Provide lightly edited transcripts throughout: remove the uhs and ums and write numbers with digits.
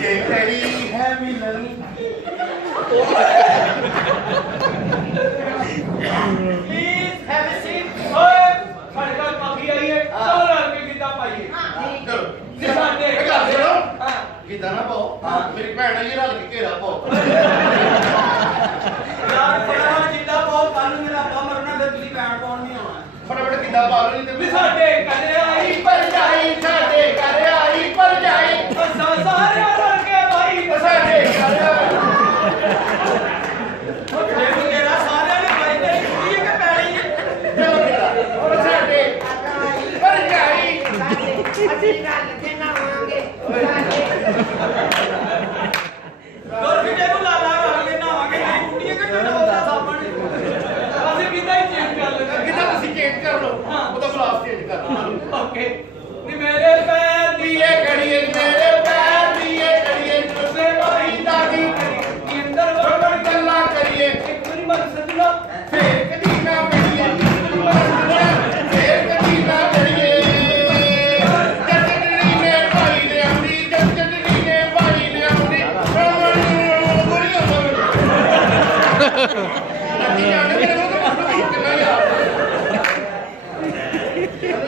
ये कड़ी है मिलन प्लीज हैव अ सीट ओए खड़े कर काफी आई है चलो लड़ के गीता पाइए करो दिखाते हां गीता ना पाओ मेरी भैन है ये रल के घेरा पाओ यार फटाफट गीता पाओ कानू मेरा पा मरना फिर तुसी पैण पाउन नहीं आउणा फटाफट गीता पा लो नहीं ते ਸਾਡੇ ਘਰੇ ਆਈ परजाई साडे घर आई परजाई ਅਸਾਂ ਸਾਰੇ ਰਲ ਕੇ ਭਾਈ साडे घर ਜੇ ਮੇਰਾ ਸਾਰਿਆਂ ਨੇ ਭਾਈ ਤੇ ਕੁੜੀ ਕੇ ਪੈਣੀ ਹੈ और साडे परजाई ਅਸੀਂ ਗੱਲ ਤੇ ਨਾ ਆਵਾਂਗੇ ਦੋਰ ਕਿਤੇ ਨੂੰ ਲਾ ਲਾ ਰਲ ਕੇ ਨਾਵਾਂਗੇ ਮੇਰੀ ਕੁੜੀ ਕੇ ਕਿਹੜਾ ਉਹਦਾ ਸਾਬਣ ਅਸੀਂ ਕਿਦਾਂ ਹੀ ਚੇਂਜ ਕਰ ਲੈਣਾ कितना तुसी चेंज कर लो हाँ। वो तो क्लास चेंज कर लो ਓਕੇ ਨੀ ਮੇਰੇ ਪੈਰ ਦੀ दिए घड़िए मेरे पैर दिए घड़िए तुझसे भाई दादी ਅੰਦਰ बड़ गल्ला करिए ਇੱਕ ਵਾਰੀ ਮਰ ਸੱਜਣਾ फिर कदी ना करिए फिर कदी ना करिए जटनी ने भाई ने अपनी जटनी ने भाई ने अपनी बुरी हो गई नहीं जाने मेरे को तो कितना याद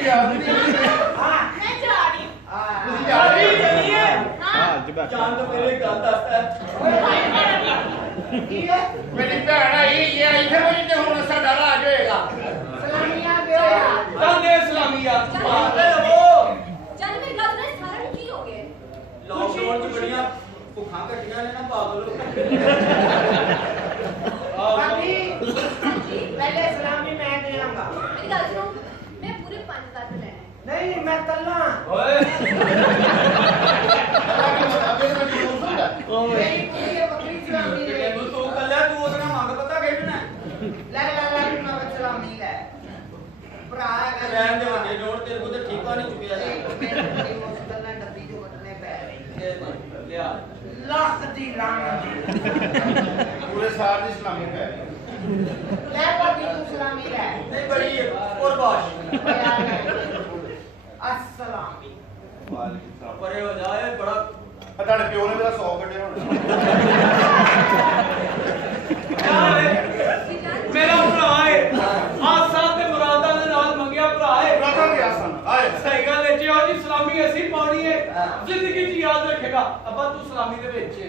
याद नहीं ਹਾਂ ਮੈਂ ਜਾ ਰਹੀ तुझे याद ਅਭੀ नहीं ਚਲੀਏ ਹਾਂ ਜਾਨ ਤੋਂ ਪਹਿਲੇ ਗੱਲ ਦੱਸਦਾ ਕੀ ਹੈ मेरी भैन आई ये आई थे वही ते हुन साडा राज होएगा ਸਲਾਮੀਆਂ ਦਿਓ ਯਾਰ ਚੰਦੇ ਇਸਲਾਮੀਆ ਭਾਵੇਂ ਉਹ ਜਦ ਮੇਰੀ ਗੱਲ ਸੁਣੇ ਸਾਰਾ ਨੂੰ ਕੀ ਹੋ ਗਿਆ ਲੋਕਡਾਊਨ ਚ ਬੜੀਆਂ ਭੁੱਖਾਂ ਘਟੀਆਂ ਨੇ ਨਾ ਪਾਗਲ ਬਾਕੀ ਪਹਿਲੇ ਸਲਾਮੀ ਮੈਂ ਦੇਵਾਂਗਾ ਮੇਰੀ ਗੱਲ ਸੁਣੋ ਮੈਂ ਪੂਰੇ 5000 ਰੁਪਏ ਲੈਣੇ ਨਹੀਂ ਮੈਂ ਕੱਲਾ ਓਏ ਮੇਰੀ ਕੁੜੀ ਹੈ ਬੱਕਰੀ ਸਲਾਮੀ ਦੇ ਤੈਨੂੰ ਤੂੰ ਕੱਲਾ ਤੂੰ ਉਹਦਾ ਮੰਗ ਪਤਾ ਖੇਡਣਾ ਲੈ ਲੈ ਲੈ ਮੈਂ ਸਲਾਮੀ ਲੈ ਭਰਾ ਹੈਗਾ ਰਹਿਣ ਦੇ ਵੱਡੇ ਨੋਟ ਤੇਰੇ ਕੋਲ ਤੇ ਠੀਕਾ ਨਹੀਂ ਚੁੱਕਿਆ ਇੱਕ ਮਿੰਟ ਦੀ ਮੁਸ਼ਕਲ ਨਾਲ ਡੱਬੀ ਦੇ ਵੱਟਣੇ ਪੈ ਰਹੀ ਲਿਆ ਲੱਖ ਦੀ ਲਾਂਗ पूरे साल ਦੀ ਇਸਲਾਮੀ ਪੈ ਰਹੀ ਲੈ ਭਾਬੀ ਤੂੰ ਸਲਾਮੀ ਲੈ ਨਹੀਂ ਬੜੀ ਕੁਰਬਾਸ਼ ਅਸਲਾਮ ਪਰੇ ਹੋ ਜਾਏ ਬੜਾ ਤੁਹਾਡੇ ਪਿਓ ਨੇ ਮੇਰਾ 100 ਕੱਢਿਆ ਹੁਣ ਮੇਰਾ ਭਰਾ ਹੈ ਆਸਾਂ ਤੇ ਮੁਰਾਦਾਂ ਦੇ ਨਾਲ ਮੰਗਿਆ ਭਰਾ ਹੈ ਰਾਤਾਂ ਦੇ ਆਸਨ ਆਏ ਸਹੀ ਗੱਲ ਹੈ ਜੀ ਉਹ ਜੀ ਸਲਾਮੀ ਅਸੀਂ ਪਾਉਣੀ ਹੈ ਜ਼ਿੰਦਗੀ 'ਚ ਯਾਦ ਰੱਖੇਗਾ ਅੱਬਾ ਤੂੰ ਸਲਾਮੀ ਦੇ ਵਿੱਚ ਹੈ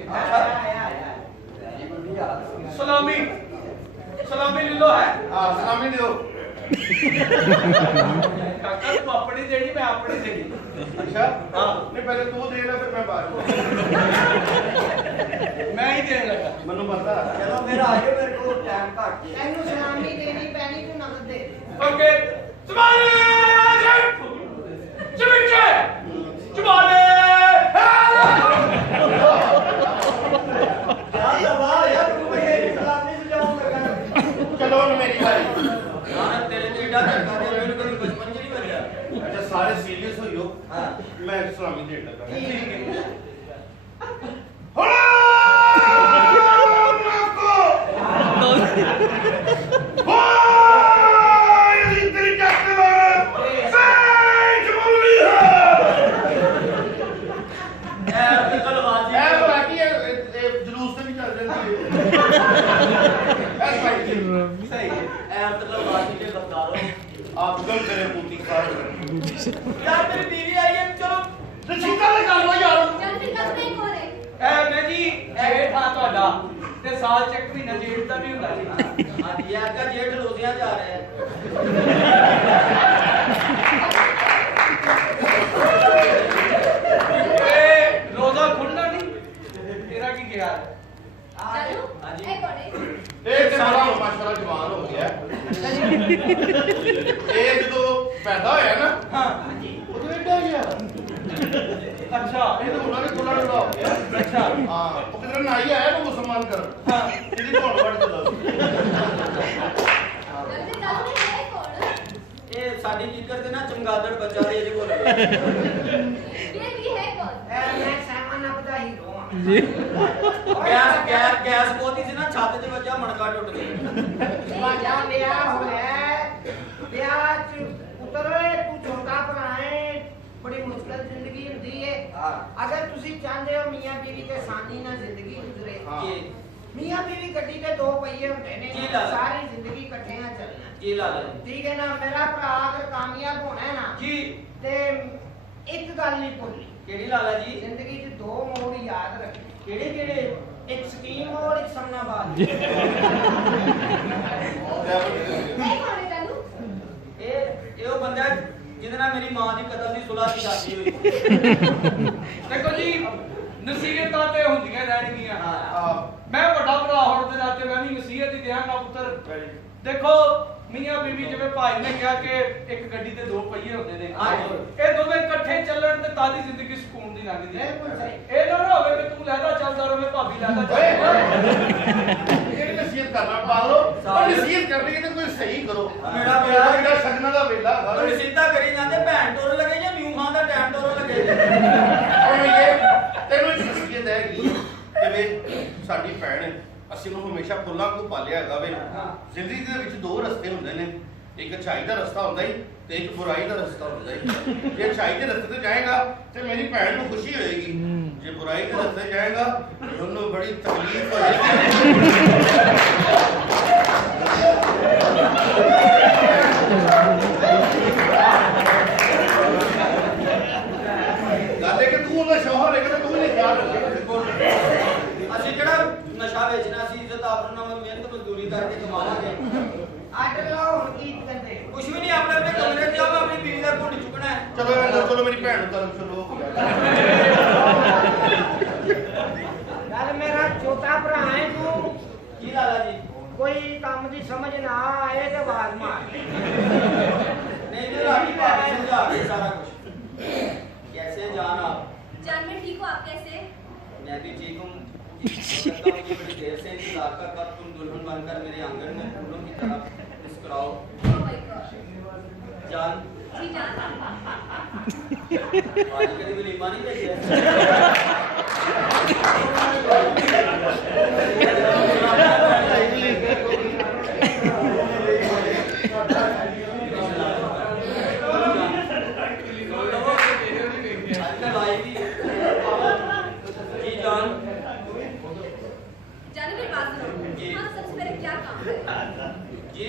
ਸਲਾਮੀ ਸਲਾਮੀ ਲੈ ਲੋ ਹੈ ਹਾਂ ਸਲਾਮੀ ਦਿਓ ਕਾਕਾ ਤੂੰ ਆਪਣੀ ਦੇਣੀ ਮੈਂ ਆਪਣੀ ਦੇਣੀ ਅੱਛਾ ਹਾਂ ਨਹੀਂ ਪਹਿਲੇ ਤੂੰ ਦੇ ਲੈ ਫਿਰ ਮੈਂ ਬਾਅਦ ਮੈਂ ਹੀ ਦੇਣ ਲੱਗਾ ਮੈਨੂੰ ਪਤਾ ਚਲੋ ਮੇਰਾ ਆਇਓ ਮੇਰੇ ਕੋਲ ਟਾਈਮ ਘੱਟ ਹੈ ਤੈਨੂੰ ਸਲਾਮੀ ਦੇਣੀ ਪੈਣੀ ਤੂੰ ਨਗਦ ਦੇ ਓਕੇ ਜਮਾਲੇ ਜਮਿੱਕੇ ਜਮਾਲੇ ਯਾਰ ਵਾਹ ਯਾਰ ਤੂੰ ਮੇਰੇ ਇਸਲਾਮੀ ਚ ਜਾਉਂਗਾ ਚਲੋ ਹੁਣ ਮੇਰੀ ਵਾਰੀ ਯਾਰ ਤੇਰੇ ਤੇ ਏਡਾ ਧੱਕਾ ਦੇ ਮੈਨੂੰ ਕਦੀ ਬਚਪਨ ਚ ਨਹੀਂ ਵੱਜਿਆ ਅੱਛਾ ਸਾਰੇ ਸੀਰੀਅਸ ਹੋਈਓ ਹਾਂ ਮੈਂ ਸਲਾਮੀ ਦੇਣ ਲੱਗਾ ਠੀਕ ਹੈ ਜਲੂਸ ਤੇ ਵੀ ਚੱਲ ਜਾਂਦੀ ਹੈ ਸਹੀ ਹੈ ਐ ਮਤਲਬ ਬਾਜੀ ਕੇ ਬਤਾਓ ਆਪ ਗਲ ਕਰੇ ਪੂਤੀ ਖਾਰ ਯਾਰ ਮੇਰੀ ਬੀਵੀ ਆਈ ਹੈ ਚਲੋ ਰਸ਼ੀਦਾ ਦੇ ਕਰ ਲੋ ਯਾਰ ਜਦ ਮੇਰੀ ਗੱਲ ਸੁਣੇ ਕੋਲ ਹੈ ਐ ਮੈਂ ਜੀ ਜੇਠ ਆ ਤੁਹਾਡਾ ਤੇ ਸਾਲ ਚ ਇੱਕ ਮਹੀਨਾ ਜੇਠ ਦਾ ਵੀ ਹੁੰਦਾ ਜੀ ਹਾਂ ਜੀ ਆ ਕਾ ਜੇਠ ਲੋਧਿਆਂ ਜਾ ਰਿਹਾ ਹੈ ਇਹ ਰੋਜ਼ਾ ਖੁੱਲਣਾ ਨਹੀਂ ਤੇਰਾ ਕੀ ਖਿਆਲ ਹੈ ਚਲੋ ਹਾਂਜੀ। ਇਹ ਕੋਲ ਹੈ ਇਹ ਤੇ ਬੜਾ ਮਾਸ਼ਾਅੱਲਾ ਜਵਾਨ ਹੋ ਗਿਆ ਇਹ ਜਦੋਂ ਪੈਦਾ ਹੋਇਆ ਨਾ ਹਾਂ ਉਦੋਂ ਏਡਾ ਹੀ ਆ ਅੱਛਾ ਇਹ ਤਾਂ ਉਹਨਾਂ ਦੇ ਕੋਲਾਂ ਦਾ ਹੋ ਗਿਆ ਅੱਛਾ ਹਾਂ ਉਹ ਕਿਧਰ ਨਾਈ ਆਇਆ ਉਹ ਮੁਸਲਮਾਨ ਕਰਨ ਹਾਂ ਇਹਦੀ ਕੋਲ ਵੜ ਚੱਲਦਾ ਜਦ ਮੇਰੀ ਗੱਲ ਸੁਣੇ ਇਹ ਕੋਲ ਇਹ ਸਾਡੀ ਟੀਚਰ ਦੇ ਨਾ ਚਮਗਾਦੜ ਬੱਚਾ ਦੇ ਇਹਦੇ ਕੋਲ ਇਹ ਵੀ ਹੈ ਕੋਲ ਮੈਂ ਸਾਮਾਨ ਆਪਦਾ ਹੀਰੋ ਹਾਂ ਗੈਸ ਬਹੁਤੀ ਸੀ ਨਾ ਛੱਤ ਤੇ ਵੱਜਾ ਮਣਕਾ ਟੁੱਟ ਗਿਆ ਵਾਜਾ ਵਿਆਹ ਹੋਇਆ ਵਿਆਹ ਚ ਉਤਰੇ ਤੂੰ ਛੋਟਾ ਭਰਾ ਹੈ बड़ी मुश्किल जिंदगी होती है। अगर तुसी चाहते हो मियां बीवी ते आसानी नाल जिंदगी गुजरे, मियां बीवी गड्डी ते दो पहिए होंदे ने, सारी जिंदगी इकट्ठे ना चलना जी लाला जी। ठीक है ना। मेरा भरा अगर कामयाब होना है ना जी ते एक गल नहीं भूलनी, केड़ी लाला जी? जिंदगी च दो मोड़ याद रखने। केड़े केड़े? एक स्कीम और एक समनाबाद। ये कौन है चालू? ए वो बंदा जिहदे नाल मेरी मां दी कतल दी सुलह दी शादी हुई। देखो जी नसीहतां ते ਹੁੰਦੀਆਂ ਰਹਿਣਗੀਆਂ। मैं ਵੱਡਾ ਭਰਾ ਹੋਣ ਦੇ ਨਾਤੇ मैं भी ਨਸੀਹਤ ਹੀ ਦਿਆਂਗਾ ਪੁੱਤਰ। देखो ਮੀਆਂ ਬੀਬੀ ਜਿਵੇਂ ਭਾਈ ਨੇ ਕਿਹਾ ਕਿ ਇੱਕ ਗੱਡੀ ਤੇ ਦੋ ਪਹੀਏ ਹੁੰਦੇ ਨੇ, ਇਹ ਦੋਵੇਂ ਇਕੱਠੇ ਚੱਲਣ ਤੇ ਤਾਂ ਦੀ ਜ਼ਿੰਦਗੀ ਸਕੂਨ ਦੀ ਲੰਘਦੀ ਹੈ। बिल्कुल सही। ਇਹ ਨਾ ਹੋਵੇ ਕਿ ਤੂੰ ਲਹਿਦਾ ਚੱਲਦਾ ਰਹੇ ਭਾਬੀ ਲਹਿਦਾ ਚੱਲਦੀ ਜਿਹੜੀ ਨਸੀਹਤ ਕਰਨਾ ਪਾਲੋ, ਉਹ ਨਸੀਹਤ ਕਰਨੀ ਤੇ ਕੋਈ ਸਹੀ ਕਰੋ। ਮੇਰਾ ਵਿਆਹ ਜਿਹੜਾ ਸ਼ਗਨਾਂ ਦਾ ਵੇਲਾ ਉਹ ਸਿੱਧਾ ਕਰੀ ਜਾਂਦੇ ਭੈਣ ਟੋਰ ਲੱਗੇ ਜਾਂ ਨਿਊ ਖਾਨ ਦਾ ਟਾਈਮ ਟੋਰ ਲੱਗੇ। ਹੁਣ ਇਹ ਤੈਨੂੰ ਇੱਕ ਨਸੀਹਤ ਹੈਗੀ ਕਿ ਵੇ ਸਾਡੀ ਭੈਣ ਅਸੀਂ ਉਹਨੂੰ ਹਮੇਸ਼ਾ ਫੁੱਲਾਂ ਤੋਂ ਪਾਲਿਆ ਹੈਗਾ ਵੇ। ਜ਼ਿੰਦਗੀ ਦੇ ਵਿੱਚ ਦੋ ਰਸਤੇ ਹੁੰਦੇ ਨੇ, ਇੱਕ ਅੱਛਾਈ ਦਾ ਰਸਤਾ ਹੁੰਦਾ ਹੀ ਤੇ ਇੱਕ ਬੁਰਾਈ ਦਾ ਰਸਤਾ ਹੁੰਦਾ ਹੀ। ਜੇ ਅੱਛਾਈ ਦੇ ਰਸਤੇ ਤੇ ਜਾਏਗਾ ਤੇ ਮੇਰੀ ਭੈਣ ਨੂੰ ਖੁਸ਼ੀ ਹੋਏਗੀ, ਜੇ ਬੁਰਾਈ ਦੇ ਰਸਤੇ ਜਾਏਗਾ ਤੇ ਉਹਨੂੰ ਬੜੀ ਤਕਲੀਫ ਹੋਏਗੀ। ਗੱਲ ਇਹ ਕਿ ਤੂੰ ਉਹਦਾ ਸ਼ੌਹਰ ਹੈ ਕਿ ਤੂੰ ਇਹਨੇ ਖਿਆਲ ਰੱਖੇਗਾ। ਅਸੀਂ ਕਿਹੜਾ ਨਸ਼ਾ ਵੇਚਣਾ, ਅਸੀਂ ਇੱਜ਼ਤ ਆਬਰੂ ਨਾਲ ਮਿਹਨਤ ਮਜ਼ਦੂਰੀ ਕਰਕੇ ਕਮਾਵਾਂਗੇ। आर्डर लाओ हुण की करदे ਕੁਛ ਵੀ ਨਹੀਂ, ਆਪਣੇ ਆਪਣੇ ਕਮਰੇ ਤੇ ਆਓ, ਮੈਂ ਆਪਣੀ ਬੀਵੀ ਦਾ ਘੁੰਡ ਚੁੱਕਣਾ ਹੈ। ਚਲੋ ਮੇਰੀ ਭੈਣ ਨੂੰ ਕਰਮ ਚਲੋ। गल मेरा छोटा भरा है तू, ਜੀ ਲਾਲਾ ਜੀ। कोई काम दी समझ ना आए तो आवाज मार। नहीं तो लाठी पानी समझा के सारा कुछ। कैसे जान आप? जान मैं ठीक हूँ, आप कैसे? मैं भी ठीक हूँ। लगता हूँ कि बड़ी देर से इंतजार कर, कब तुम दुल्हन बनकर मेरे आंगन में फूलों की तरह मुस्कुराओ। Oh my God. जान जी जान। आज कभी वलीमा नहीं देखे? आजकल आएगी। जी जान। जाने मेरी बात सुनो। जी। हाँ सबसे पहले क्या काम है? जी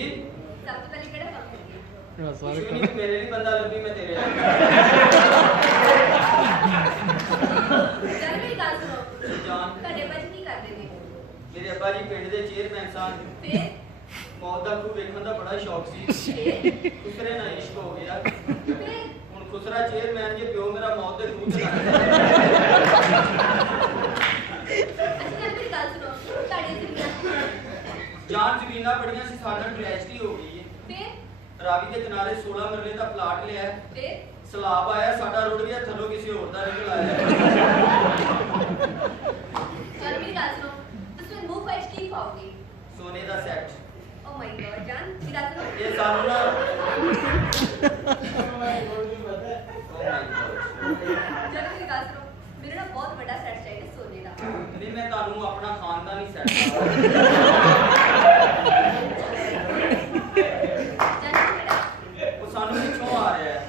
सबसे पहले केड़ा काम है? कुछ भी नहीं, मेरे लिए बंदा लभी मैं तेरे लिए। जाने मेरी बात सुनो। जान। ਤੁਹਾਡੇ ਬੱਚੇ ਕੀ ਕਰਦੇ ਨੇ? मेरे अब्बा जी पिंड ਦੇ ਚੇਅਰਮੈਨ ਸਨ। ਫਿਰ ਮੌਤ ਦਾ ਖੂਹ ਵੇਖਣ ਦਾ ਬੜਾ ਸ਼ੌਕ ਸੀ। ਖੁਸਰੇ ਨਾਲ ਇਸ਼ਕ ਹੋ ਗਿਆ। ਫਿਰ ਹੁਣ ਖੁਸਰਾ ਚੇਅਰਮੈਨ ਜੇ ਪਿਓ ਮੇਰਾ ਮੌਤ ਦੇ ਖੂਹ ਚ ਲੱਗ ਗਿਆ। ਅੱਛਾ ਜਾਨੇ ਮੇਰੀ ਗੱਲ ਸੁਣੋ। ਤੁਹਾਡੇ ਜ਼ਮੀਨਾਂ ਜਾਨ ਜ਼ਮੀਨਾਂ ਬੜੀਆਂ ਸੀ, ਸਾਡਾ ਟ੍ਰੈਜਡੀ ਹੋ ਗਈ ਹੈ। ਫਿਰ ਰਾਵੀ ਦੇ ਕਿਨਾਰੇ 16 ਮਰਲੇ ਦਾ ਪਲਾਟ ਲਿਆ। ਫਿਰ ਸਲਾਬ ਆਇਆ, ਸਾਡਾ ਰੁੜ ਗਿਆ, ਥੱਲੋਂ ਕਿਸੇ ਹੋਰ ਦਾ ਨਿਕਲ ਆਇਆ। ਜਾਨੇ ਮੇਰੀ ਗੱਲ ਸੁਣੋ। ਤੁਸੀਂ ਮੂੰਹ ਫਾਈਟ ਕੀ ਪਾਓਗੇ? ਸੋਨੇ ਦਾ ਸੈੱਟ। ਓ ਮਾਈ ਗॉड ਜਾਨ ਮੇਰੀ ਗੱਲ ਸੁਣੋ। ਇਹ ਸਾਨੂੰ ਨਾ ਜਾਨੇ ਮੇਰੀ ਗੱਲ ਸੁਣੋ। ਮੈਨੂੰ ਨਾ ਬਹੁਤ ਵੱਡਾ ਸੈੱਟ ਚਾਹੀਦਾ ਸੋਨੇ ਦਾ। ਨਹੀਂ, ਮੈਂ ਤੁਹਾਨੂੰ ਆਪਣਾ ਖਾਨਦਾਨੀ ਸੈੱਟ ਜਾਨੇ ਮੇਰਾ ਉਹ ਸਾਨੂੰ ਪਿੱਛੋਂ ਆ ਰਿਹਾ ਹੈ।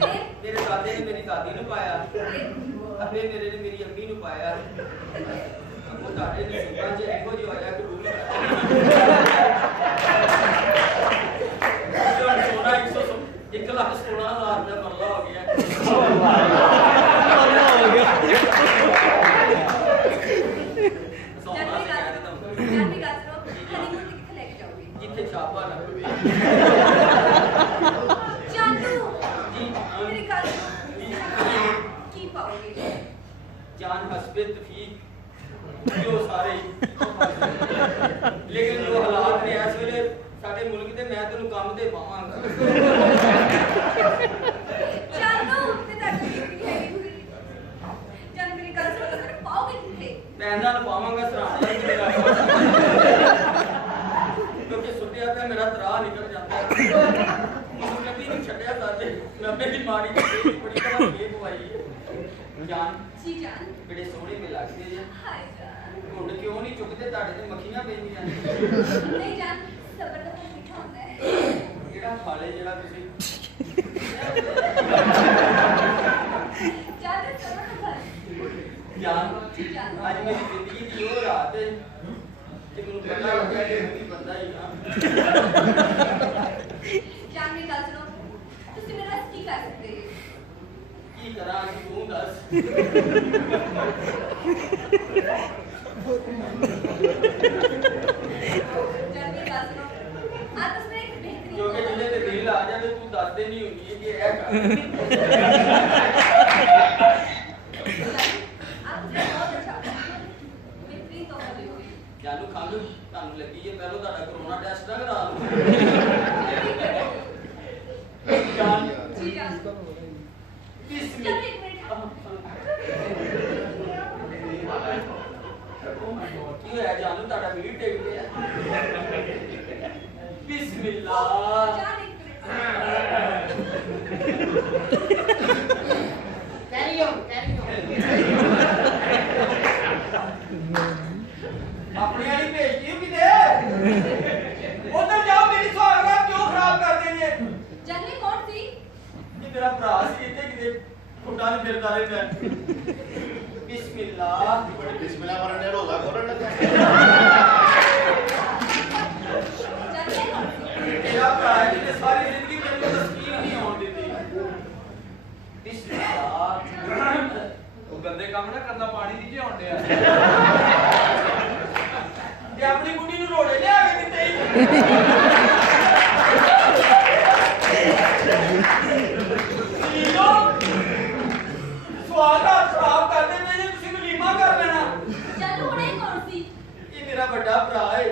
ਫਿਰ ਮੇਰੇ ਦਾਦੇ ਨੇ ਮੇਰੀ ਦਾਦੀ ਨੂੰ ਪਾਇਆ, ਫਿਰ ਅੱਬੇ ਮੇਰੇ ਨੇ ਮੇਰੀ ਅੰਮੀ ਨੂੰ ਪਾਇਆ। ਉਹ ਤੁਹਾਡੇ ਨਸੀਬਾਂ 'ਚ ਇਹੋ ਜਿਹਾ ਹੋਇਆ ਕਿ ਰੂਹ ਸੋਨਾ 1,16,000 ਦਾ ਮਰਲਾ ਹੋ ਗਿਆ। ਜਾਨੇ ਮੇਰੀ ਗੱਲ ਸੁਣੋ। ਜਾਨੇ ਮੇਰੀ ਗੱਲ ਸੁਣੋ। ਹਨੀਮੂਨ ਤੇ ਕਿੱਥੇ ਲੈ ਕੇ ਜਾਓਗੇ? ਜਿੱਥੇ ਛਾਪਾ ਨਾ ਜਾਨੂ ਜੀ ਮੇਰੀ ਗੱਲ ਸੁਣੋ। ਕੀ ਪਾਓਗੇ? जान हस्बे तफीक जो सारे लेकिन जो हालात ने इस वेले साडे मुल्क दे मैं तेनू काम ते पावांगा। ਜਾਨੂ ਤੇ ਤੁਹਾਡੀ ਬੀਬੀ ਹੈਗੀ ਹੋਈ। ਜਾਨ ਮੇਰੀ ਗੱਲ ਸੁਣੋ। ਤੁਸੀਂ ਪਾਓਗੇ ਕਿੱਥੇ? मैं ना पावांगा सराने ते मेरा क्योंकि सुटिया पे मेरा तरा निकल जाता है। मुझे कभी नहीं छड्या साथे मैं अपनी बीमारी दी बड़ी तरह ये पवाई जान ਜੀ ਜਾਨ। बड़े सोहने पे लगदे जे ਹਾਏ ਜਾਨ। घुंड क्यों नहीं चुकदे ताड़े ते मक्खियां पैंदियां ने ਨਹੀਂ ਜਾਨ ਸਬਰ ਦਾ ਫਲ ਮਿੱਠਾ ਹੁੰਦਾ ਹੈ। ਜਿਹੜਾ ਖਾ ਲੇ ਜਿਹੜਾ ਤੁਸੀਂ जान चलो ना घर जान आज मेरी जिंदगी की वो रात है कि मुझे पता हो गया कि मुझे पता ही ना जान मेरी गल सुनो तुसी मेरा की कर सकते हो की करा तू दस जान मेरी गल सुनो आज उसने एक बेहतरीन जो कि जिन्हें ते दिल आ जाए तू दस दिन नहीं होनी है कि ऐ कर आप उसने बहुत अच्छा बेहतरीन तोहफा दी हुई जानू खंघ ਤੁਹਾਨੂੰ ਲੱਗੀ ਹੈ ਪਹਿਲਾਂ ਤੁਹਾਡਾ ਕਰੋਨਾ ਟੈਸਟ ਨਾ ਕਰਾ ਲਓ ਜਾਨ जी जान किस चल एक मिनट क्यों है जानू ਤੁਹਾਡਾ ਵੀਰ ਟੇਕ ਗਿਆ बिस्मिल्लाह जान एक मिनट कैरी ऑन अपने वाली भेजती हूँ किधर उधर जाओ मेरी सुहागरात क्यों खराब कर देंगे जान ये कौन थी ये मेरा भरा सी इतने किधर फुटा नहीं फिरता रहता है बिस्मिल्लाह बड़े बिस्मिल्लाह करने रोजा खोलने लगा जान ये कौन थी मेरा भरा है जिन्हें सारी जिंदगी मेरे को तस्वीर नहीं होने देती बिस्मिल्लाह ਉਹ ਗੰਦੇ ਕੰਮ ਨਾ ਕਰਨਾ ਪਾਣੀ ਦੀ ਝਾਉਣ ਡਿਆ ਤੇ ਆਪਣੀ ਕੁੜੀ ਨੂੰ ਰੋੜੇ ਲਿਆ ਕੇ ਦਿੱਤੇ ਲੀਲੋ ਸਵਾਗਤ ਖਰਾਬ ਕਰਦੇ ਨੇ ਜੇ ਤੁਸੀਂ ਵਲੀਮਾ ਕਰ ਲੈਣਾ जान हुणे कौन सी ਇਹ ਮੇਰਾ ਵੱਡਾ ਭਰਾ ਹੈ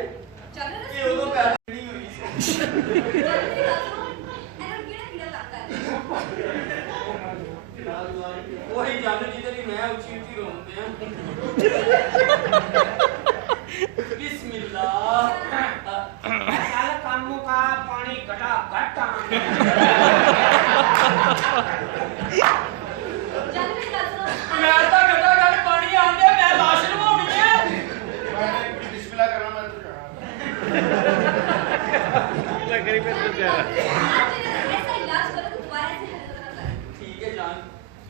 चल ਇਹ ਉਦੋਂ ਪੈਦਾ ਨਹੀਂ ਹੋਈ ਸੀ जान मेरी गल सुनो एना कीड़ा कीड़ा लगता है ਉਹੀ ਜਾਨੂ ਜਿਹਦੇ ਲਈ ਮੈਂ ਉੱਚੀ ਉੱਚੀ ਰੋਂਦੇ ਆ ਬਿਸਮਿਲ੍ਲਾਹ कल कामों का पानी घटा घटा जान मेरी गल सुनो ਮੈਂ ਤਾਂ ਗੱਡਾ ਗੱਲ ਪਾਣੀ ਆਂਦੇ ਮੈਂ ਲਾਸ਼ ਲਵਾਉਣੀ ਹੈ मैंने बिस्मिल्लाह करना मैं तो जाना आप मेरा ऐसा इलाज करो कि दोबारा ऐसे हरकत ना करे ठीक है जान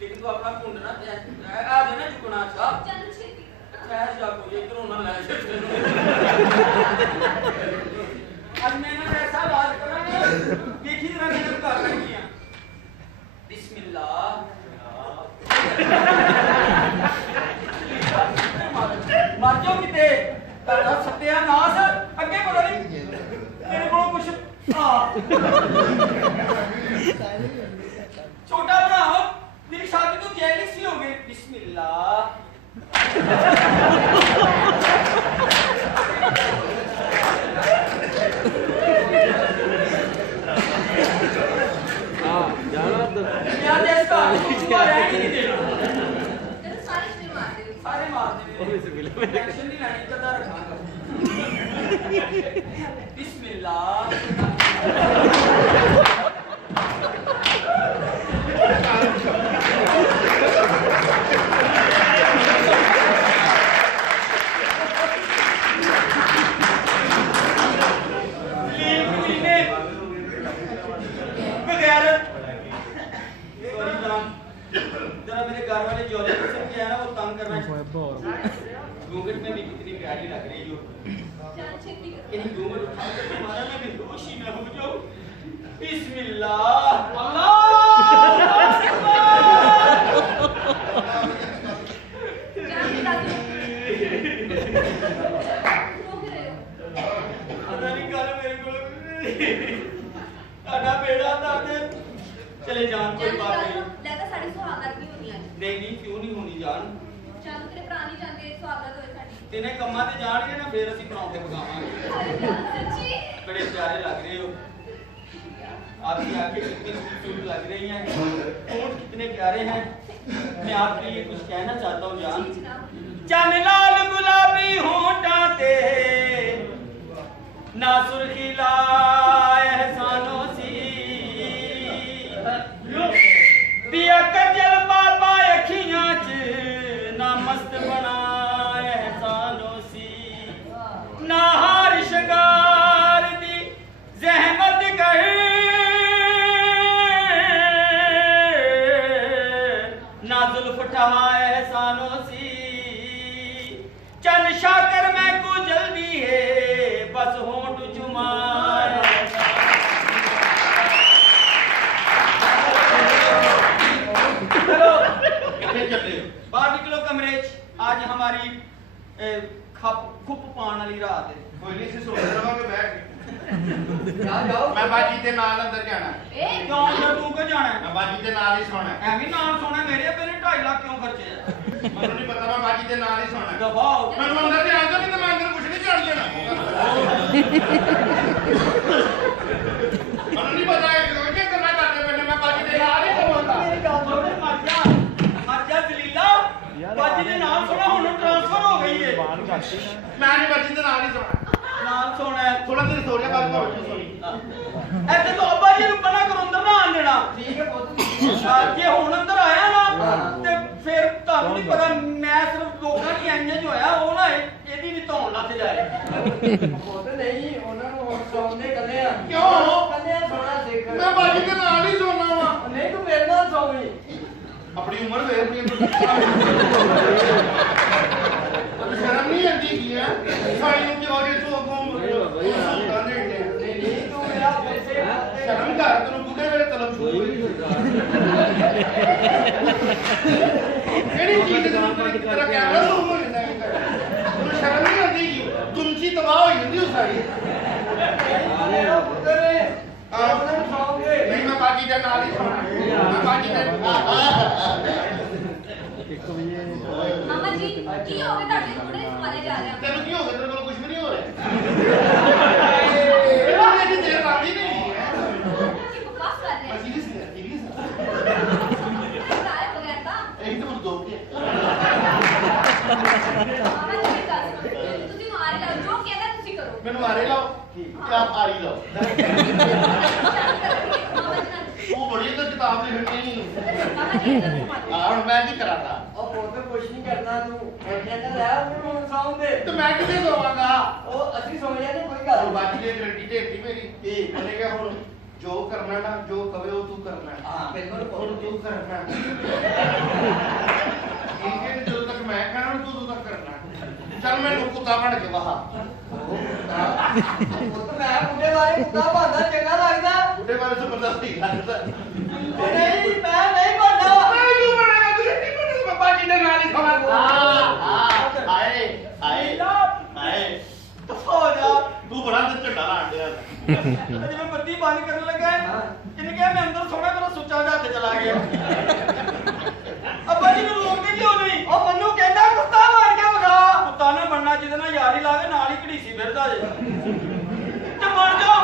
लेकिन तू अपना कुंड ना आ जाना चुकना अच्छा चलो छेती ठहर जा कोई इधरों ना ले आज मैंने ऐसा इलाज करा देखी जरा मैंने कर रखी है बिस्मिल्लाह मर जाओ किते तारा सत्यानाश अगे पता नहीं तेरे को कुछ छोटा भरा मेरी शादी तो जेलिस ही हो गई बिस्मिल्लाह यार इसका रहने नहीं देना चलो सारे शरीर मार दे सारे मार देने टेंशन नहीं लेनी कदा रखांगा बिस्मिल्लाह जरा मेरे घर वाले जोले से क्या है ना वो तंग करना घूंघट में भी कितनी प्यारी लग रही हो जान छेती करो कहीं घूंघट उठा कर तुम्हारा मैं बेहोश ही ना हो जाऊं बिस्मिल्लाह अल्लाह जान मेरी गल सुनो रो के रहे हो पता नहीं कल मेरे को ताड़ा बेड़ा ताड़े चले जान कोई जान बात मेरी नहीं गल लगदा साडी सुहागत नहीं होनी आज नहीं क्यों नहीं होनी जान जान तेरे भरा नहीं जाते सुहागत होए साडी तेने कम्मा ते जाणगे ना फिर ਅਸੀਂ ਪਰੌਂਠੇ ਪਕਾਵਾਂਗੇ हाय जान सच्ची बड़े प्यारे लग रहे हो आपकी आंखें कितनी खूबसूरत लग रही हैं होंठ कितने प्यारे हैं मैं आपके लिए कुछ कहना चाहता हूँ जान जी जनाब चन लाल गुलाबी होंठा ते ना सुर्खी ला एहसानों सी पिया कजल बाबा अखियां च ना मस्त बना एहसानों सी ना हार शंगार दी जहमत कर एहसानों सी चंद शाकर मैं को जल्दी है बस होंठ जुमान चलो कितने चले 12 किलो कमरे आज हमारी खुप पान वाली रात है कोई नहीं सी सोच रहा कि बैठ जाओ मैं बाजी के नाल अंदर जाना क्यों अंदर तू क्यों जाना है मैं बाजी के नाल ही सोना ਐਵੇਂ ਨਾਮ ਸੋਣਾ ਮੇਰੇ ਪਹਿਲੇ 2.5 ਲੱਖ ਕਿਉਂ ਖਰਚੇ ਆ ਮੈਨੂੰ ਨਹੀਂ ਪਤਾ ਮੈਂ ਬਾਜੀ ਦੇ ਨਾਲ ਹੀ ਸੋਣਾ ਦਬਾਓ ਮੈਨੂੰ ਅੰਦਰ ਜਾਣ ਦੋ ਨਹੀਂ ਤਾਂ ਮੈਂ ਅੰਦਰ ਕੁਝ ਨਹੀਂ ਜਾਣ ਦੇਣਾ ਮੈਨੂੰ ਨਹੀਂ ਪਤਾ ਇਹ ਕਿਉਂ ਕਰਨਾ ਕਰਦੇ ਪੈਣੇ ਮੈਂ ਬਾਜੀ ਦੇ ਨਾਲ ਹੀ ਸੋਵਾਂਗਾ ਮੇਰੀ ਗੱਲ ਸੁਣ ਮਰ ਜਾ ਦਲੀਲਾ ਬਾਜੀ ਦੇ ਨਾਲ ਸੋਣਾ ਹੁਣ ਟ੍ਰਾਂਸਫਰ ਹੋ ਗਈ ਏ ਮੈਂ ਨਹੀਂ ਬਾਜੀ ਦੇ ਨਾਲ ਹੀ ਸੋਣਾ ਨਾਲ ਸੋਣਾ ਹੈ ਥੋੜਾ ਦਿਨ ਸੋ ਜਾ ਬਾਅਦ ਵਿੱਚ ਸੋਣੀ ਐਸੇ ਤੋਂ ਅੱਬਾ ਜੀ ਨੂੰ ਮਨਾ ਕਰੋ ਅੰਦਰ ਨਾ ਆਣ ਦੇਣਾ ਠੀਕ ਹੈ ਪੁੱਤ ਜੇ ਹੁਣ ਅੰਦਰ ਆਇਆ ਨਾ ਤੇ ਫਿਰ ਤੁਹਾਨੂੰ ਨਹੀਂ ਪਤਾ ਮੈਂ ਸਿਰਫ ਲੋਕਾਂ ਦੀ ਇੰਜ ਹੋਇਆ ਉਹ ਨਾ ਇਹਦੀ ਵੀ ਧੌਣ ਲੱਥ ਜਾਏ ਪੁੱਤ ਨਹੀਂ ਉਹਨਾਂ ਨੂੰ ਹੁਣ ਸੌਂਦੇ ਕੱਲੇ ਆ ਕਿਉਂ? ਕੱਲੇ ਸੋਣਾ ਸਿੱਖ ਮੈਂ ਬਾਜੀ ਦੇ ਨਾਲ ਹੀ ਸੋਣਾ ਵਾ ਨਹੀਂ ਤੂੰ ਮੇਰੇ ਨਾਲ ਸੌਵੀਂ ਆਪਣੀ ਉਮਰ ਵੇਖ ਆਪਣੀ ਸ਼ਰਮ ਨਹੀਂ ਆਉਂਦੀ ਕੀ ਹੈ ਸਾਈ ਨੂੰ ਕਿਉਂ ਜੇ ਤੂੰ ਅੱਗੋਂ ਸੁਲਤਾਨ ਦੇ ਢੇ ਨਹੀਂ ਤੂੰ ਮੇਰਾ ਪੈਸੇ ਸ਼ਰਮ ਕਰ ਤੈਨੂੰ ਬੁੱਢੇ ਵੇਲੇ ਤਲਬ ਛੂ ਕਿਹੜੀ ਚੀਜ਼ ਤੈਨੂੰ ਤੇਰਾ ਕੈਮਰਾ ਜ਼ੂਮ ਹੋ ਜਾਂਦਾ ਹੈ ਤੈਨੂੰ ਸ਼ਰਮ ਨਹੀਂ ਆਉਂਦੀ ਕੀ ਤੁਮਚੀ ਤਬਾਹ ਹੋ ਜਾਂਦੀ ਉਸ ਸਾਰੀ ਮੇਰਾ ਪੁੱਤਰ ਹੈ ਉਹਨਾਂ ਨੂੰ ਸੌਂਗੇ ਨਹੀਂ ਮੈਂ ਬਾਜੀ ਦੇ ਨਾਲ ਹੀ ਸੋਣਾ ਮੈਂ ਬਾਜੀ ਦੇ ਮਾਮਾ ਜੀ ਕੀ ਹੋ ਗਿਆ ਤੁਹਾਡੇ ਥੋੜੇ ਸਮਾਨੇ ਜਾ ਰਿਹਾ ਤੈਨੂੰ ਕੀ ਹੋ ਗਿਆ ਤੇਰੇ ਕੋਲ ਕੁਝ ਵੀ ਨਹੀਂ ਹੋ ਰਿਹਾ ਇਹਨਾਂ ਦੀ ਦੇਰ ਲੱਗਦੀ ਨਹੀਂ ਹੈ ਕੀ ਬਕਵਾਸ ਕਰ ਰਹੇ ਸੀਰੀਅਸ काय हो गया था एकदम दो के मामा जी मेरी गल सुनो ਤੁਸੀਂ ਮਾਰੇ ਲਾਓ ਜੋ ਕਹਿੰਦਾ ਤੁਸੀਂ ਕਰੋ मैंने मारे लाओ कि आप आरी लाओ ਮਾਮਾ ਜੀ ਨਾਲ वो बड़ी तो किताब लिखनी नहीं ਮਾਮਾ ਜੀ ਨਾਲ ਮਾਰੋ और मैं नहीं करा था ਉਹ ਪੁੱਤ ਕੁਛ ਨਹੀਂ ਕਰਨਾ ਤੂੰ ਕਹਿੰਦਾ ਲੈ ਉਹਨੂੰ ਹੁਣ ਸੌਂਦੇ तो मैं किसे सोवांगा ਉਹ ਅਸੀਂ ਸੌਂ ਜਾਂਦੇ ਕੋਈ ਗੱਲ और ਨਹੀਂ बाकी ने गारंटी देती मेरी मैंने कहा हुन जो करना ना जो कवे वो तू करना ਹਾਂ ਬਿਲਕੁਲ और तू करना ठीक है जो तक मैं कहना तू तक करना चल मैं कुत्ता बन के वहा ਪੁੱਤ ਮੈਂ ਮੁੰਡੇ ਵਾਲੇ ਕੁੱਤਾ ਬਣਦਾ ਚੰਗਾ ਲੱਗਦਾ बुढ़े बारे जबरदस्ती लगता ਨਹੀਂ ਮੈਂ ਨਹੀਂ ਬਣਦਾ मैं क्यों बनेगा तू नहीं बनेगा बाकी ने गाली खवा हाय हाय हाय ਦਫਾ ਹੋ ਜਾ तू बड़ा दिन झंडा लाण दिया ਜਿਵੇਂ ਬੱਤੀ ਬੰਦ ਕਰਨ ਲੱਗਾ ਇਹਨੇ ਕਿਹਾ ਮੈਂ ਅੰਦਰ ਸੋਣਾ ਮੇਰਾ ਸੁੱਚਾ ਜਾ ਕੇ ਚਲਾ ਗਿਆ ਅੱਬਾ ਜੀ ਨੂੰ ਰੋਕਦੇ ਕਿਉਂ ਨਹੀਂ ਉਹ ਮੈਨੂੰ ਕਹਿੰਦਾ ਕੁੱਤਾ ਮਾਰ ਕੇ ਵਗਾ ਕੁੱਤਾ ਨਾ ਬਣਨਾ ਜਿਹਦੇ ਨਾਲ ਯਾਰੀ ਲਾਵੇ ਨਾਲ ਹੀ ਘੜੀਸੀ ਫਿਰਦਾ ਜੇ ਤੇ ਬਣ ਜਾਓ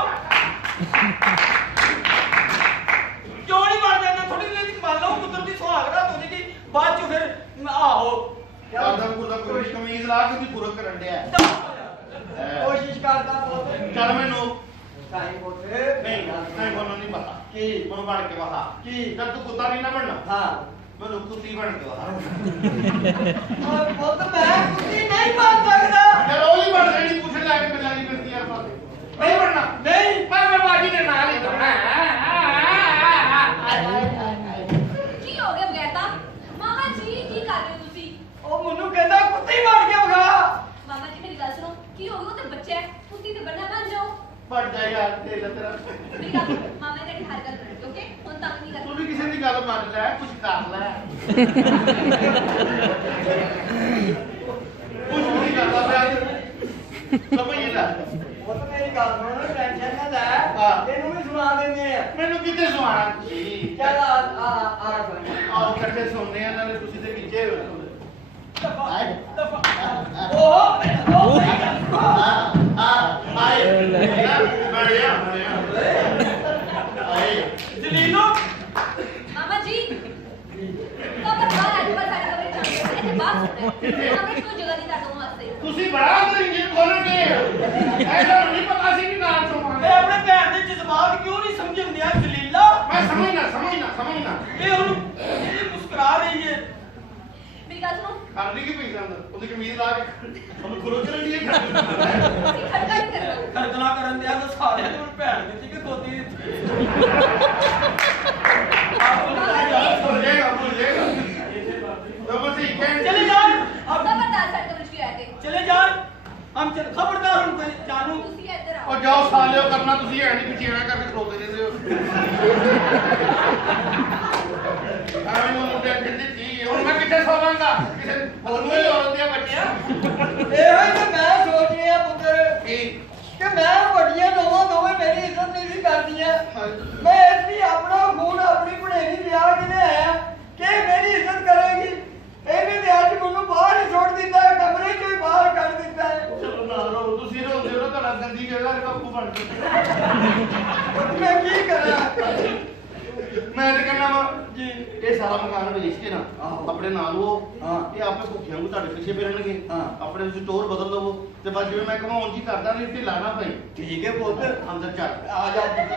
ਕਿਉਂ ਨਹੀਂ ਬਣ ਜਾਂਦੇ ਥੋੜੀ ਜਿਹੀ ਦੀ ਮੰਨ ਲਓ ਕੁਦਰਤੀ ਸੁਹਾਗ ਰਾਤ ਹੋ ਜੇਗੀ ਬਾਅਦ ਚ ਫਿਰ ਆਹੋ ਆਦਾ ਕੁਰਦਾ ਕੋਈ ਕਮੀਜ਼ ਲਾ ਕੇ ਵੀ ਪੂਰਾ ਕਰਨ ਡਿਆ ਕੋਸ਼ਿਸ਼ ਕਰਦਾ ਪੁੱਤ ਚੱਲ ਮੈਨੂੰ ਸਾਈ ਪੁੱਤ ਨਹੀਂ ਮੈਨੂੰ ਨਹੀਂ ਪਤਾ ਕੀ ਮੈਨੂੰ ਬਣ ਕੇ ਵਹਾ ਕੀ ਜਦ ਤੂੰ ਕੁੱਤਾ ਨਹੀਂ ਨਾ ਬਣਨਾ ਹਾਂ ਮੈਨੂੰ ਕੁੱਤੀ ਬਣ ਕੇ ਵਹਾ ਓਏ ਪੁੱਤ ਮੈਂ ਕੁੱਤੀ ਨਹੀਂ ਬਣ ਸਕਦਾ ਯਾਰ ਉਹ ਹੀ ਬਣ ਜਿਹੜੀ ਪੁੱਛ ਲੈ ਕੇ ਮਿਲਾਂ ਦੀ ਫਿਰਦੀ ਯਾਰ ਪਾਸੇ ਨਹੀਂ ਬਣਨਾ ਨਹੀਂ ਪਰ ਮੈਂ ਬਾਜੀ ਦੇ ਨਾਲ ਹੀ ਕਰਨਾ ਕੀ ਹੋ ਗਿਆ ਬਗੈਤਾ ਮਾਮਾ ਜੀ ਕੀ ਕਰ ਰਹੇ ਹੋ ਤੁਸੀਂ ਉਹ ਮੈਨੂੰ ਕਹਿੰਦਾ ਕੁੱਤੀ ਮਾਰ ਕੇ ਵਗਾ ਮਾਮਾ ਜੀ ਮੇਰੀ ਗੱਲ ਸੁਣੋ ਕੀ ਹੋ ਗਿਆ ਉਹ ਤੇ ਬੱਚਾ ਹੈ ਤੁਸੀਂ ਤੇ ਬੰਨਾ ਬਣ ਜਾਓ ਬਣ ਜਾ ਯਾਰ ਤੇ ਤੇਰਾ ਮੇਰੀ ਗੱਲ ਸੁਣੋ, ਮਾਮਾ ਨੇ ਹਰ ਗੱਲ ਕਰਨੀ ਓਕੇ ਹੁਣ ਤੱਕ ਨਹੀਂ ਤੂੰ ਕਰਨੀ ਵੀ ਕਿਸੇ ਦੀ ਗੱਲ ਮੰਨ ਲੈ ਕੁਝ ਕਰ ਲੈ ਕੁਝ ਨਹੀਂ ਕਰਦਾ ਪਿਆ ਸਮਝ ਲੈ ਪੁੱਤ ਮੇਰੀ ਗੱਲ ਸੁਣ ਟੈਨਸ਼ਨ ਨਾ ਲੈ ਹਾਂ। ਤੈਨੂੰ ਵੀ ਸੁਣਾ ਦਿੰਦੇ ਆ ਮੈਨੂੰ ਕਿੱਥੇ ਸੁਆਣਾ ਤੁਸੀਂ ਚੱਲ ਆ ਕੋਈ ਆਓ ਇਕੱਠੇ ਸੌਂਦੇ ਆ ਨਾਲੇ ਤੁਸੀਂ ਤੇ ਵਿੱਚੇ ਹੋ ਆਏ ਆਏ ਬੜਿਆ ਆਏ ਜਲੀਲੋ ਮਾਮਾ ਜੀ ਕਬਰ ਬਾਹਰ ਅੱਜ ਬਾਹਰ ਸਾਡੇ ਕਮਰੇ ਚ ਆਉਂਦੇ ਇੱਥੇ ਬਾਹਰ ਸੁਣਦੇ ਕਮਰੇ ਤੋਂ ਜਗ੍ਹਾ ਨਹੀਂ ਤੁਹਾਡੇ ਵਾਸਤੇ ਤੁਸੀਂ ਬੜਾ ਅੰਦਰ ਇੰਜਨ ਖੋਲਣਗੇ ਐਸਾ ਨਹੀਂ ਪਤਾ ਸੀ ਕਿ ਨਾਮ ਇਹ ਸੁਣਾਂਗੇ ਆਪਣੇ ਭੈਣ ਦੇ ਜਜ਼ਬਾਤ ਕਿਉਂ ਨਹੀਂ ਸਮਝਣ ਦਿਆ ਜਲੀਲਾ ਮੈਂ ਸਮਝਣਾ ਇਹ ਉਹਨੂੰ ਇਹ ਮੁਸਕਰਾ ਰਹੀ ਹੈ ਮੇਰੀ ਗੱਲ ਸੁਣੋ ਕਰਦੀ ਕੀ ਪਈ ਅੰਦਰ ਉਹਦੀ ਕਮੀਜ਼ ਲਾ ਕੇ ਉਹਨੂੰ ਖੁਰੋ ਚੜਨ ਦੀ ਤੁਸੀਂ ਖੜਕਾ ਨਹੀਂ ਕਰਨਾ ਖਰਚਣਾ ਕਰਨ ਦਿਆ ਤਾਂ ਸਾਰਿਆਂ ਨੂੰ ਭੈਣ ਦਿੱਤੀ ਕਿ ਦੋਤੀ ਦਿੱਤੀ ਭੁੱਲ ਜਾਏਗਾ ਤਾਂ ਬਸ चले जाओ अब खबरदार साडे कमरे च की आए थे चले जाओ हम चल खबरदार हूं कोई जानू तुसी इधर आओ ਉਹ ਜਾਓ ਸਾਲਿਓ ਕਰਨਾ ਤੁਸੀਂ ਐ ਨਹੀਂ ਪਿੱਛੇ ਐਂ ਕਰਕੇ ਖਲੋਤੇ ਰਹਿੰਦੇ ਹੋ ਐਵੇਂ ਨੂੰ ਮੁੰਡੇ ਜਿੰਦੀ ਸੀ ਹੁਣ ਮੈਂ ਕਿੱਥੇ ਸੋਵਾਂਗਾ ਕਿਸੇ ਹੋਰ ਨੂੰ ਹੀ ਔਰਤ ਦੀਆਂ ਬੱਚਿਆਂ ਇਹੋ ਹੀ ਤਾਂ ਮੈਂ ਸੋਚ ਰਿਹਾ ਪੁੱਤਰ ਕੀ ਕਿ ਮੈਂ ਵੱਡੀਆਂ ਦੋਵੇਂ ਮੇਰੀ ਇੱਜ਼ਤ ਨਹੀਂ ਸੀ ਕਰਦੀਆਂ ਮੈਂ ਇਸ ਲਈ ਆਪਣਾ ਖੂਨ ਆਪਣੀ ਭਣੇਵੀਂ ਵਿਆਹ ਕੇ ਲਿਆਇਆ ਕਿ ਮੇਰੀ ਇੱਜ਼ਤ ਕਰੇਗੀ ਇਹਨੇ ਤੇ ਅੱਜ ਮੈਨੂੰ ਬਾਹਰ ਹੀ ਛੋੜ ਦਿੱਤਾ ਹੈ ਕਮਰੇ ਚੋਂ ਹੀ ਬਾਹਰ ਕੱਢ ਦਿੱਤਾ ਹੈ ਚਲੋ ਨਾ ਰੋ ਤੁਸੀਂ ਰੋਂਦੇ ਹੋ ਨਾ ਤੁਹਾਡਾ ਗੰਦੀ ਜਗ੍ਹਾ ਤੇ ਕਾਬੂ ਬਣ ਜਾਂਦਾ ਮੈਂ ਕੀ ਕਰਾਂ ਮੈਂ ਤੇ ਕਹਿੰਦਾ ਵਾ ਜੀ ਇਹ ਸਾਰਾ ਮਕਾਨ ਵੇਚ ਕੇ ਨਾ ਆਪਣੇ ਨਾਲ ਉਹ ਹਾਂ। ਇਹ ਆਪੇ ਭੁੱਖਿਆਂ ਨੂੰ ਤੁਹਾਡੇ ਪਿੱਛੇ ਫਿਰਨਗੇ ਹਾਂ। ਆਪਣੇ ਤੁਸੀਂ ਟੋਰ ਬਦਲ ਲਵੋ ਤੇ ਬਸ ਜਿਵੇਂ ਮੈਂ ਕਹਾਂ ਉਂਝ ਹੀ ਕਰਦਾ ਨਹੀਂ ਢਿੱਲਾ ਨਾ ਪਈ ਠੀਕ ਹੈ ਪੁੱਤ ਅੰਦਰ ਚੱਲ ਆ ਜਾ ਪੁੱਤ